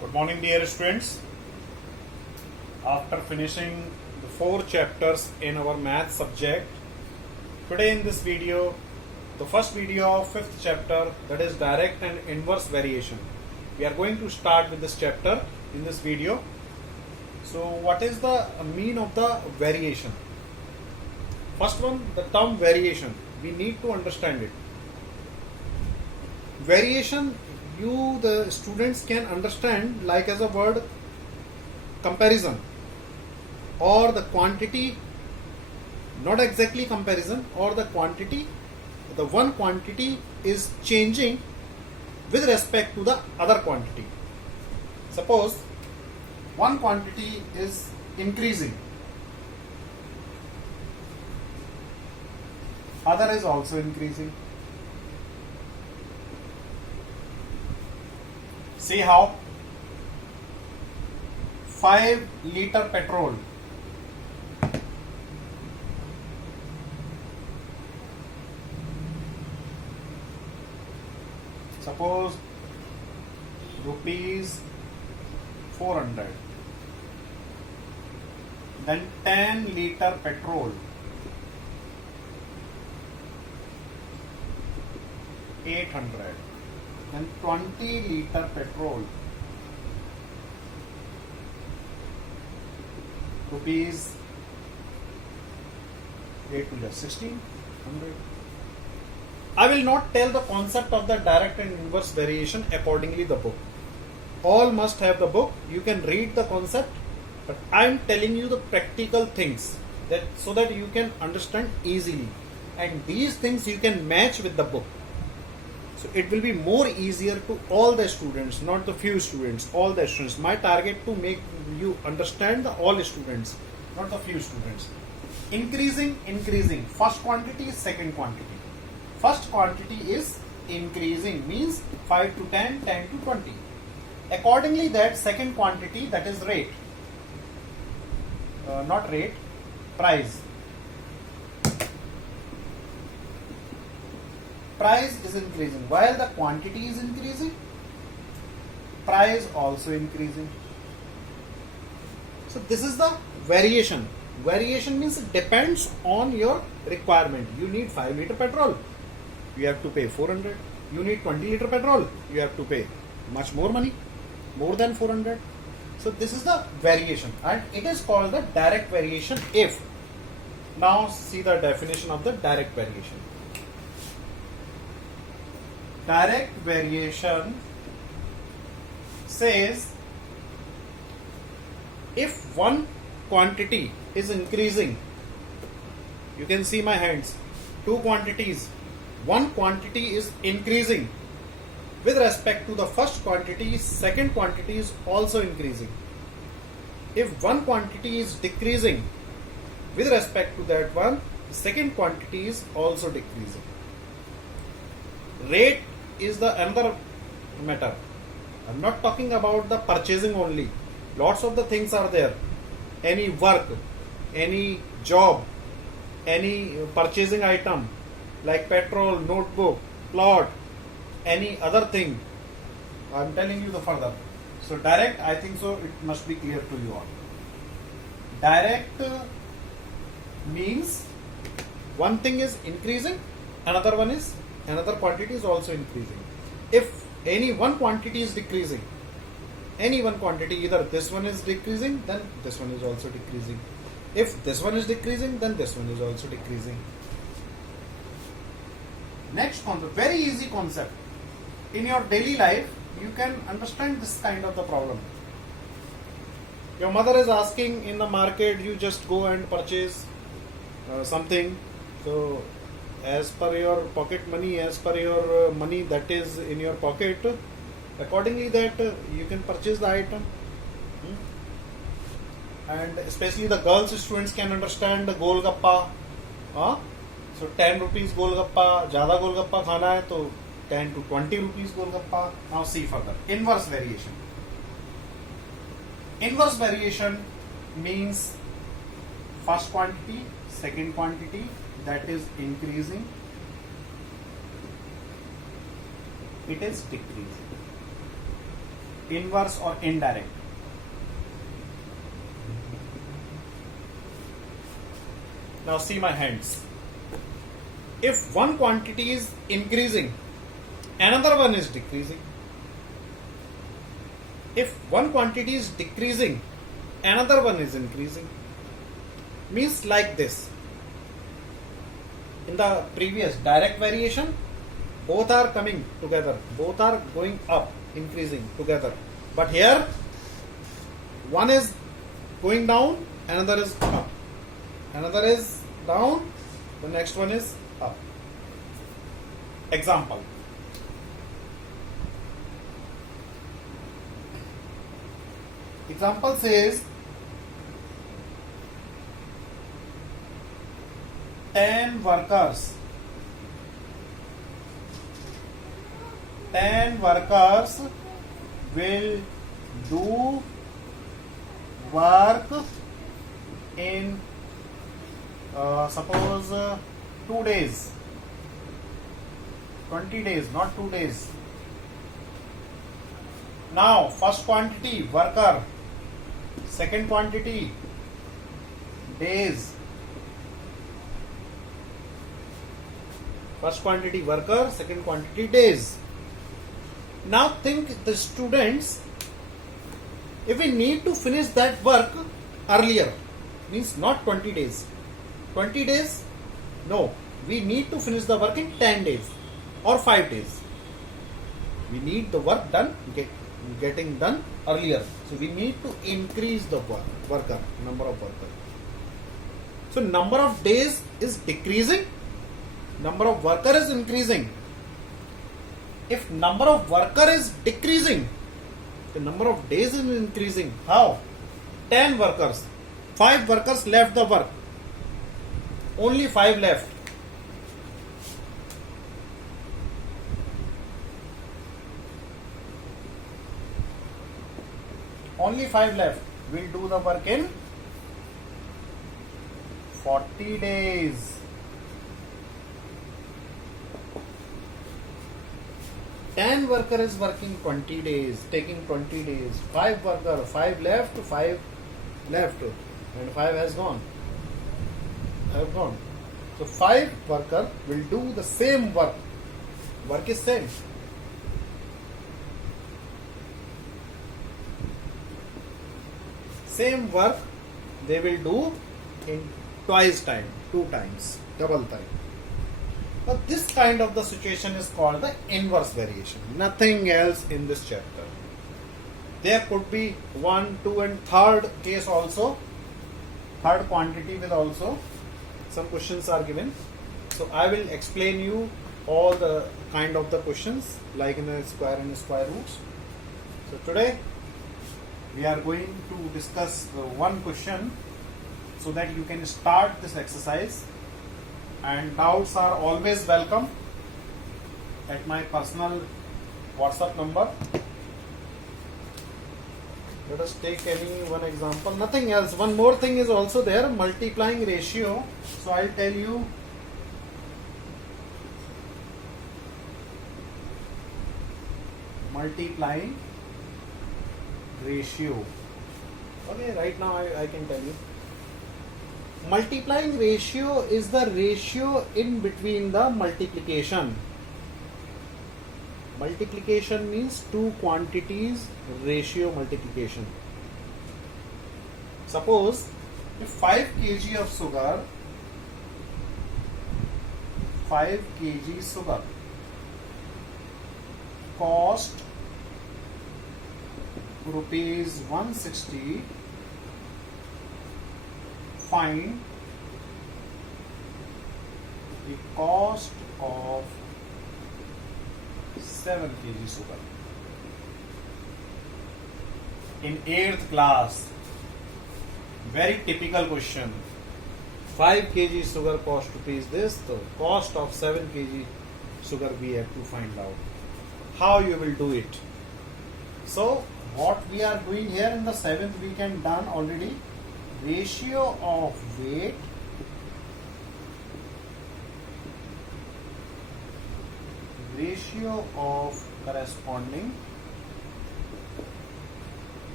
Good morning, dear students. After finishing the 4 chapters in our math subject, today in this video, the first video of 5th chapter, that is direct and inverse variation. We are going to start with this chapter in this video. So what is the mean of the variation? First one, the term variation. We need to understand it. Variation, the students can understand like as a word comparison or the quantity, not exactly comparison, or the quantity, the one quantity is changing with respect to the other quantity. Suppose one quantity is increasing, other is also increasing. See how 5 liter petrol suppose rupees 400, then 10 liter petrol 800, then 20 liter petrol rupees 8 to 1600. I will not tell the concept of the direct and inverse variation accordingly the book. All must have the book. You can read the concept, but I am telling you the practical things that so that you can understand easily, and these things you can match with the book. So it will be more easier to all the students, not the few students, all the students. My target to make you understand the all students, not the few students. Increasing. First quantity, second quantity. First quantity is increasing, means 5 to 10, 10 to 20. Accordingly, that second quantity, that is rate, not rate, price. Price is increasing. While the quantity is increasing, price also increasing. So this is the variation. Variation means it depends on your requirement. You need 5 liter petrol, you have to pay 400. You need 20 liter petrol, you have to pay much more money, more than 400. So this is the variation, and it is called the direct variation if. Now see the definition of the direct variation. Direct variation says if one quantity is increasing, you can see my hands, 2 quantities, one quantity is increasing with respect to the first quantity, second quantity is also increasing. If one quantity is decreasing with respect to that one, the second quantity is also decreasing. Rate is the another matter. I'm not talking about the purchasing only. Lots of the things are there. Any work, any job, any purchasing item like petrol, notebook, plot, any other thing. I'm telling you the further. So direct, I think so it must be clear to you all. Direct means one thing is increasing, another quantity is also increasing. If any one quantity is decreasing, any one quantity, either this one is decreasing, then this one is also decreasing. If this one is decreasing, then this one is also decreasing. Next concept, very easy concept. In your daily life, you can understand this kind of the problem. Your mother is asking in the market, you just go and purchase something. So as per your pocket money, as per your money that is in your pocket, accordingly that you can purchase the item. And especially the girls students can understand the golgappa. So 10 rupees golgappa, ज़्यादा golgappa खाना है तो 10 to 20 rupees golgappa. Now see further. Inverse variation. Inverse variation means first quantity, second quantity, that is increasing, it is decreasing. inverse or indirect. Now see my hands. If one quantity is increasing, another one is decreasing. If one quantity is decreasing, another one is increasing. Means like this. In the previous direct variation, both are coming together, both are going up, increasing together. But here, one is going down, another is up. Another is down, the next one is up. Example. Example says 10 workers will do work in suppose 2 days, 20 days, not 2 days. Now first quantity worker, second quantity days. First quantity worker, second quantity days. Now think the students, if we need to finish that work earlier, means not 20 days. 20 days? No. We need to finish the work in 10 days or 5 days. We need the work done, getting done earlier. So we need to increase the number of workers. So number of days is decreasing, number of worker is increasing. If number of worker is decreasing, the number of days is increasing. How? 10 workers. 5 workers left the work. Only 5 left. Only 5 left. We'll do the work in 40 days. 10 worker is working 20 days, taking 20 days. 5 worker, 5 left, 5 left, and 5 has gone. Have gone. So 5 worker will do the same work. Work is same. Same work they will do in twice time, 2 times, double time. Now this kind of the situation is called the inverse variation. Nothing else in this chapter. There could be 1, 2 and third case also. Third quantity will also. Some questions are given. So I will explain you all the kind of the questions like in the square and square roots. So today we are going to discuss one question so that you can start this exercise, and doubts are always welcome at my personal WhatsApp number. Let us take any one example, nothing else. One more thing is also there, multiplying ratio. So I'll tell you multiplying ratio. Okay, right now I can tell you. Multiplying ratio is the ratio in between the multiplication. Multiplication means 2 quantities ratio multiplication. Suppose if 5 kg of sugar, 5 kg sugar cost rupees 160, find the cost of 7 kg sugar. In 8th class, very typical question. 5 kg sugar cost rupees this, the cost of 7 kg sugar we have to find out. How you will do it? So what we are doing here in the 7th we can done already. Ratio of weight ratio of corresponding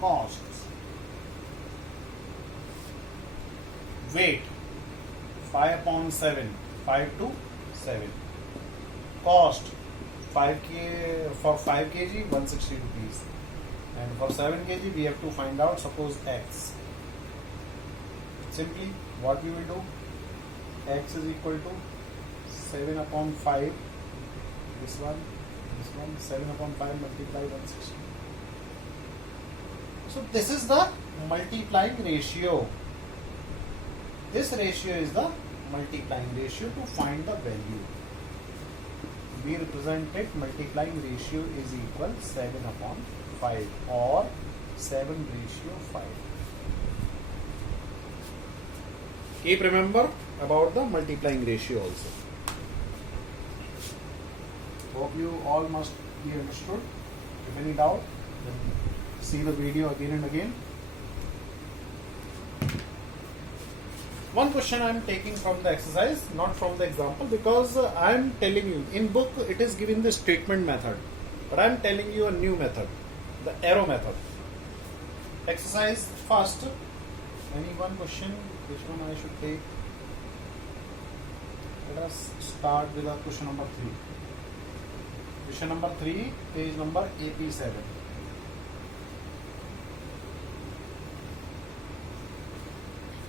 costs. Weight 5 upon 7, 5 to 7. Cost 5 for 5 kg 160 rupees, and for 7 kg we have to find out, suppose x. Simply what we will do, x is equal to 7 upon 5, this one 7 upon 5 multiply 160. So this is the multiplying ratio. This ratio is the multiplying ratio to find the value. We represent it, multiplying ratio is equal 7 upon 5 or 7 ratio 5. Keep remember about the multiplying ratio also. Hope you all must be understood. If any doubt, then see the video again and again. One question I am taking from the exercise, not from the example, because I am telling you, in book it is given the statement method, but I am telling you a new method, the arrow method. Exercise first. Any one question, which one I should take? Let us start with question number 3. Question number 3, page number AP7.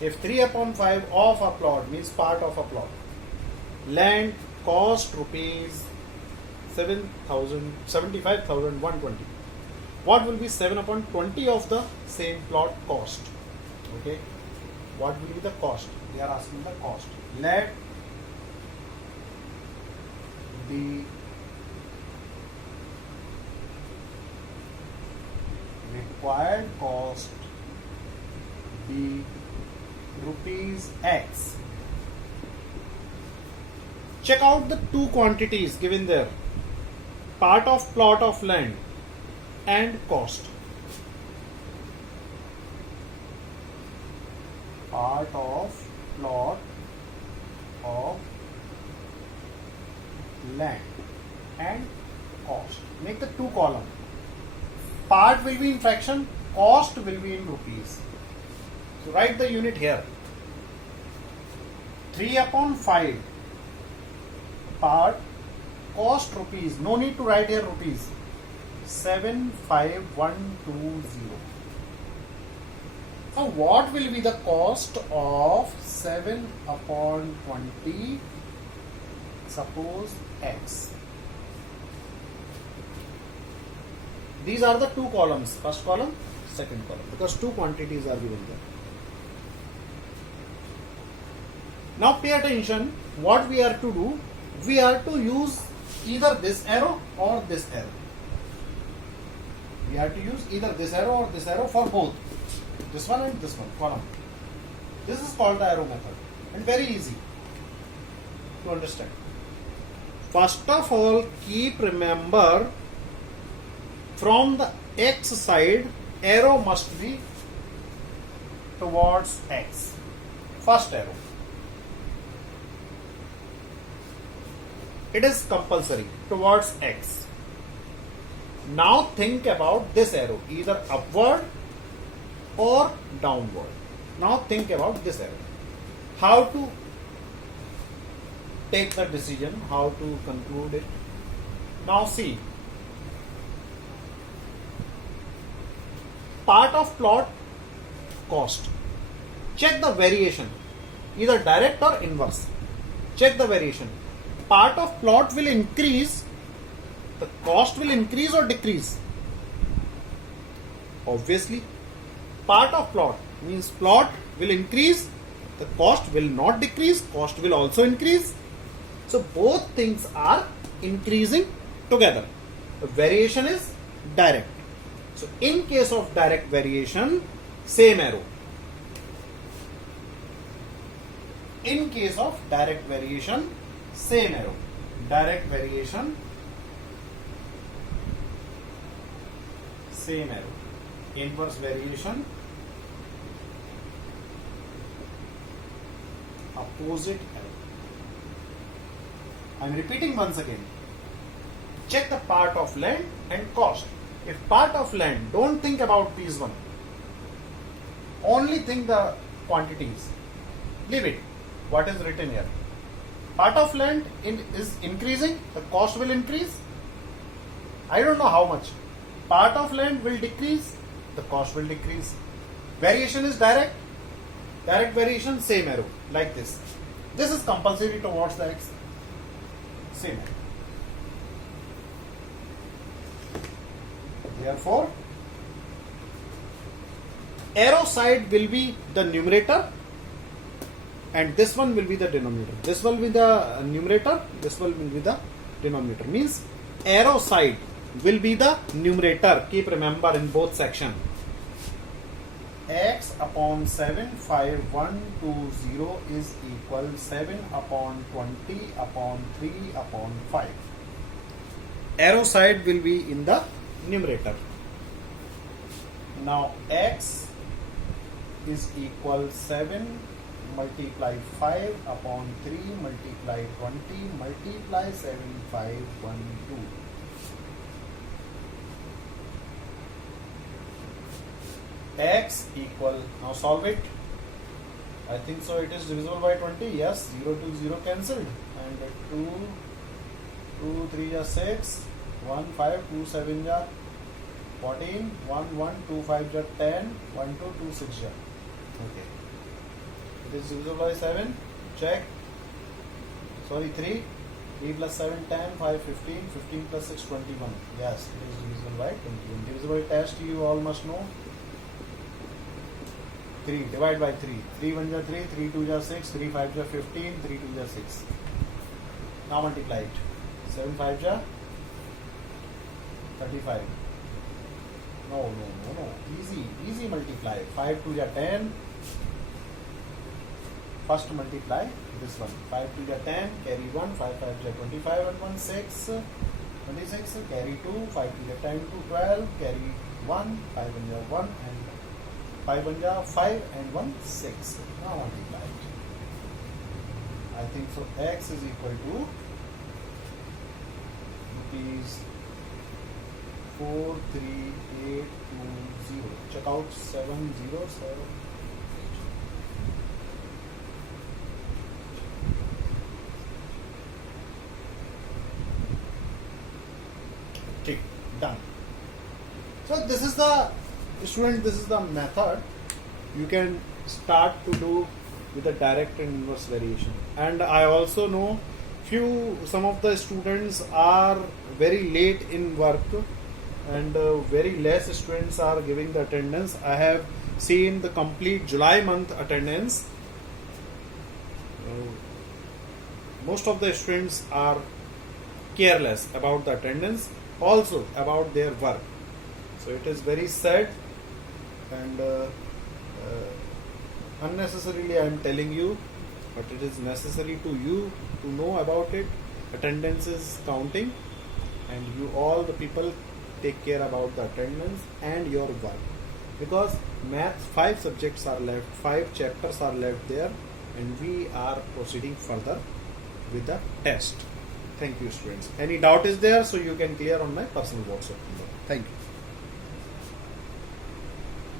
If 3 upon 5 of a plot means part of a plot, land cost rupees 75,120. What will be 7 upon 20 of the same plot cost? Okay, what will be the cost? They are asking the cost. Let the required cost be rupees X. Check out the two quantities given there, part of plot of land and cost. Part of plot of land and cost. Make the two columns. Part will be in fraction, cost will be in rupees. So write the unit here. 3 upon 5 part cost rupees. No need to write here rupees. 75120. Now what will be the cost of 7 upon 20? Suppose X. These are the two columns. First column, second column. Because two quantities are given there. Now pay attention, what we are to do, we are to use either this arrow or this arrow. We are to use either this arrow or this arrow for both. This one and this one, column. This is called the arrow method and very easy to understand. First of all, keep remember, from the X side, arrow must be towards X. First arrow. It is compulsory towards X. Now think about this arrow, either upward or downward. Now think about this arrow. How to take the decision, how to conclude it. Now see, part of plot cost. Check the variation, either direct or inverse. Check the variation. Part of plot will increase, the cost will increase or decrease? Obviously, part of plot means plot will increase, the cost will not decrease, cost will also increase. So both things are increasing together. The variation is direct. So in case of direct variation, same arrow. In case of direct variation, same arrow. Direct variation, same arrow. Inverse variation, opposite arrow. I am repeating once again. Check the part of land and cost. If part of land, don't think about these one. Only think the quantities. Leave it. What is written here? Part of land is increasing, the cost will increase. I don't know how much. Part of land will decrease, the cost will decrease. Variation is direct. Direct variation, same arrow, like this. This is compulsory towards the x. Same arrow. Therefore, arrow side will be the numerator and this one will be the denominator. This will be the numerator, this will be the denominator. Means arrow side will be the numerator. Keep remember in both section. X upon 75120 is equal 7 upon 20 upon 3 upon 5. Arrow side will be in the numerator. Now x is equal 7 multiply 5 upon 3 multiply 20 multiply 7512. X equal, now solve it. I think so it is divisible by 20. Yes, 0 to 0 cancelled. And 2, 2, 3 are 6, 1, 5, 2, 7 are 14, 1, 1, 2, 5 are 10, 1, 2, 2, 6 are. Okay. It is divisible by 7. Check. Sorry, 3. 3 plus 7, 10, 5, 15, 15 plus 6, 21. Yes, it is divisible by 21. Divisible test you all must know. 3 divide by 3. 3 1 3, 3 2 6, 3 5 15, 3 2 6. Now multiply it. 7 5 35. No. Easy multiply. 5 2 10. First multiply this one. 5 2 10, carry 1, 5 5 25 and 1 6. 26, carry 2, 5 2 10 2, 12, carry 1, 5 1 1 and 5 1 5 and 1 6. Now multiply it. I think so x is equal to rupees 43820. Check out 707. Okay, done. So this is the student, this is the method you can start to do with the direct and inverse variation. And I also know some of the students are very late in work and very less students are giving the attendance. I have seen the complete July month attendance. Most of the students are careless about the attendance, also about their work. So it is very sad and unnecessarily I am telling you, but it is necessary to you to know about it. Attendance is counting and you all the people take care about the attendance and your work, because math 5 subjects are left, 5 chapters are left there and we are proceeding further with the test. Thank you students. Any doubt is there, so you can clear on my personal WhatsApp number. Thank you.